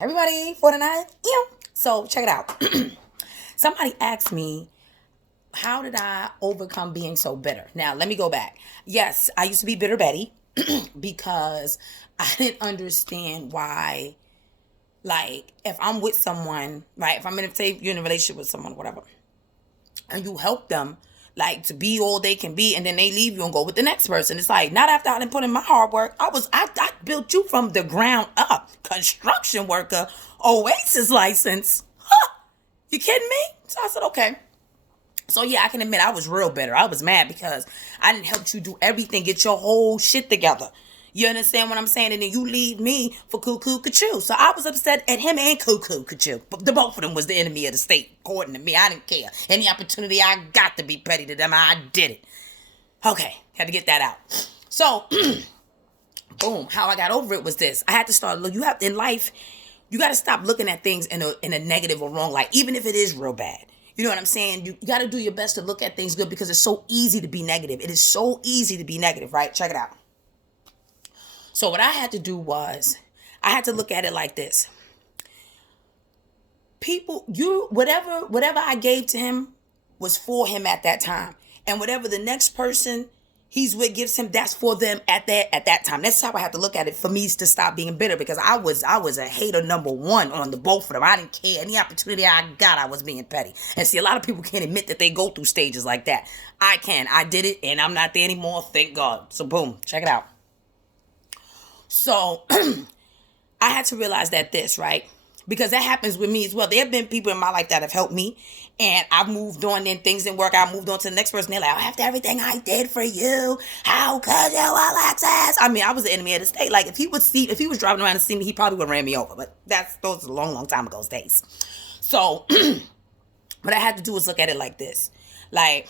Everybody, 49. Yeah. So check it out. Somebody asked me, how did I overcome being so bitter? Now, let me go back. Yes, I used to be bitter Betty because I didn't understand why, like, if I'm with someone, right? If I'm in, say, you're in a relationship with someone, whatever, and you help them, like, to be all they can be, and then they leave you and go with the next person. It's like, not after I didn't put in my hard work. I built you from the ground up. Construction worker, Oasis license. Huh? You kidding me? So I said, okay. So yeah, I can admit I was real bitter. I was mad because I didn't help you do everything, get your whole shit together. You understand what I'm saying? And then you leave me for Cuckoo Cachoo. So I was upset at him and Cuckoo Cachoo. But the both of them was the enemy of the state, according to me. I didn't care. Any opportunity I got to be petty to them, I did it. Okay, had to get that out. So, boom, how I got over it was this. I had to start look. You have in life, you got to stop looking at things in a negative or wrong light, even if it is real bad. You know what I'm saying? You got to do your best to look at things good because it's so easy to be negative. It is so easy to be negative, right? Check it out. So what I had to do was I had to look at it like this. People, whatever I gave to him was for him at that time. And whatever the next person he's with gives him, that's for them at that time. That's how I have to look at it for me to stop being bitter, because I was a hater number one on the both of them. I didn't care. Any opportunity I got, I was being petty. And see, a lot of people can't admit that they go through stages like that. I can. I did it and I'm not there anymore. Thank God. So boom, check it out. So I had to realize that this, right? Because that happens with me as well. There have been people in my life that have helped me, and I've moved on, and things didn't work. I moved on to the next person. They're like, after everything I did for you, how could you, Alexis? I mean, I was the enemy of the state. Like, if he was driving around and see me, he probably would have ran me over. But those are a long, long time ago's days. So what I had to do was look at it like this. Like,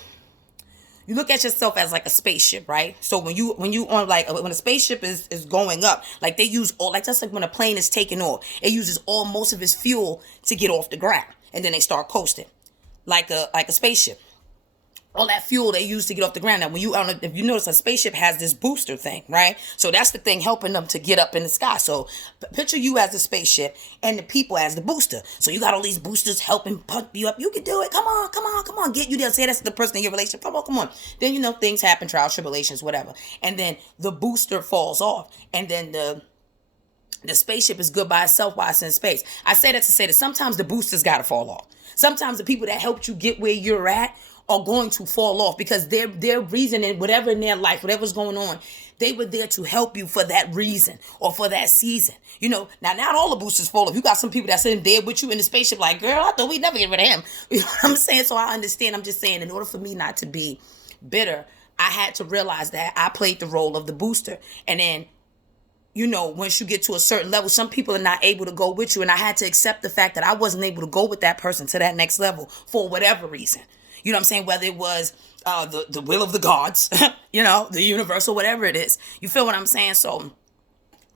you look at yourself as like a spaceship, right? So when you on, like, when a spaceship is going up, like, they use all, like, just like when a plane is taking off, it uses all most of its fuel to get off the ground, and then they start coasting like a spaceship. All that fuel they use to get off the ground. Now, when you, I don't know if you notice, a spaceship has this booster thing, right? So that's the thing helping them to get up in the sky. So picture you as the spaceship and the people as the booster. So you got all these boosters helping pump you up. You can do it. Come on, come on, come on. Get you there. Say that's the person in your relationship. Come on, come on. Then, things happen, trials, tribulations, whatever. And then the booster falls off. And then the spaceship is good by itself while it's in space. I say that to say that sometimes the boosters got to fall off. Sometimes the people that helped you get where you're at are going to fall off because their reason and whatever in their life, whatever's going on, they were there to help you for that reason or for that season. Now not all the boosters fall off. You got some people that's in there with you in the spaceship like, girl, I thought we'd never get rid of him. You know what I'm saying? So I understand. I'm just saying, in order for me not to be bitter, I had to realize that I played the role of the booster. And then, once you get to a certain level, some people are not able to go with you. And I had to accept the fact that I wasn't able to go with that person to that next level for whatever reason. You know what I'm saying? Whether it was the will of the gods, the universe, or whatever it is. You feel what I'm saying? So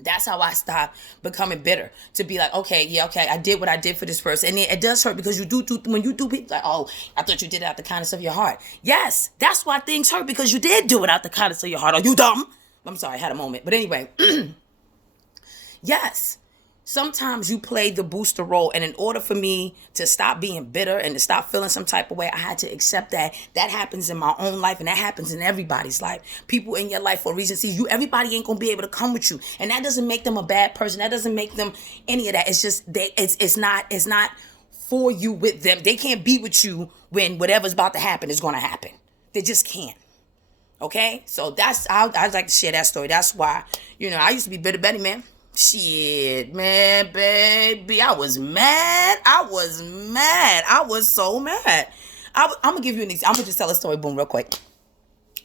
that's how I stopped becoming bitter. To be like, okay, yeah, okay, I did what I did for this person. And it does hurt because when you do people like, oh, I thought you did it out the kindness of your heart. Yes, that's why things hurt, because you did do it out the kindness of your heart. Are you dumb? I'm sorry, I had a moment. But anyway, yes. Sometimes you play the booster role, and in order for me to stop being bitter and to stop feeling some type of way, I had to accept that happens in my own life, and that happens in everybody's life. People in your life for a reason. See, everybody ain't gonna be able to come with you, and that doesn't make them a bad person. That doesn't make them any of that. It's just it's not for you with them. They can't be with you when whatever's about to happen is gonna happen. They just can't. Okay, so I'd like to share that story. That's why I used to be bitter Betty, man. Shit, man, baby. I was mad. I was so mad. I'm going to give you an example. I'm going to just tell a story, boom, real quick.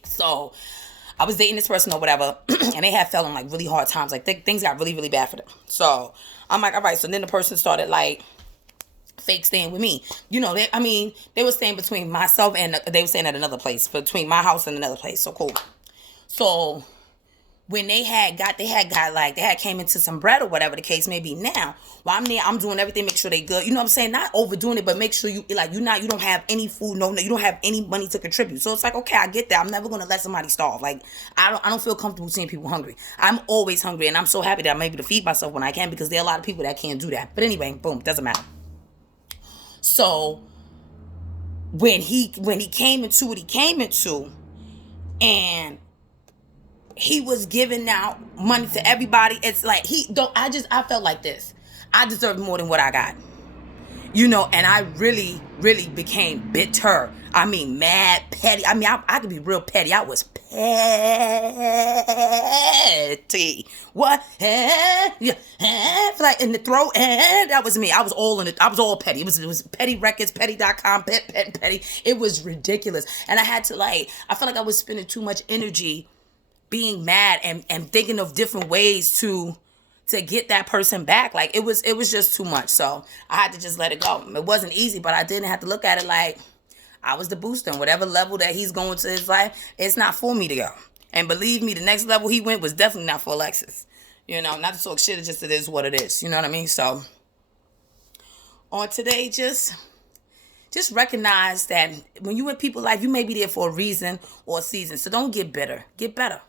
So, I was dating this person or whatever, and they had fell in, like, really hard times. Like, things got really, really bad for them. So, I'm like, all right. So, then the person started, like, fake staying with me. They were staying between myself and they were staying at another place, between my house and another place. So, cool. So, when they had came into some bread or whatever the case may be. Now, while I'm there, I'm doing everything, make sure they good. You know what I'm saying? Not overdoing it, but make sure you don't have any food, no, you don't have any money to contribute. So it's like, okay, I get that. I'm never gonna let somebody starve. Like, I don't feel comfortable seeing people hungry. I'm always hungry, and I'm so happy that I'm able to feed myself when I can, because there are a lot of people that can't do that. But anyway, boom, doesn't matter. So when he came into what he came into, and he was giving out money to everybody, it's like I felt like this. I deserved more than what I got. And I really, really became bitter. I mean, mad, petty. I mean, I could be real petty. I was petty. What? Like in the throat. That was me. I was all in it. I was all petty. It was Petty Records, petty.com, petty. It was ridiculous. And I had to I felt like I was spending too much energy being mad and thinking of different ways to get that person back. Like it was just too much. So I had to just let it go. It wasn't easy, but I didn't have to look at it like I was the booster. And whatever level that he's going to his life, it's not for me to go. And believe me, the next level he went was definitely not for Alexis. Not to talk shit, it's just it is what it is. You know what I mean? So on today, just recognize that when you in people's life, you may be there for a reason or a season. So don't get bitter. Get better.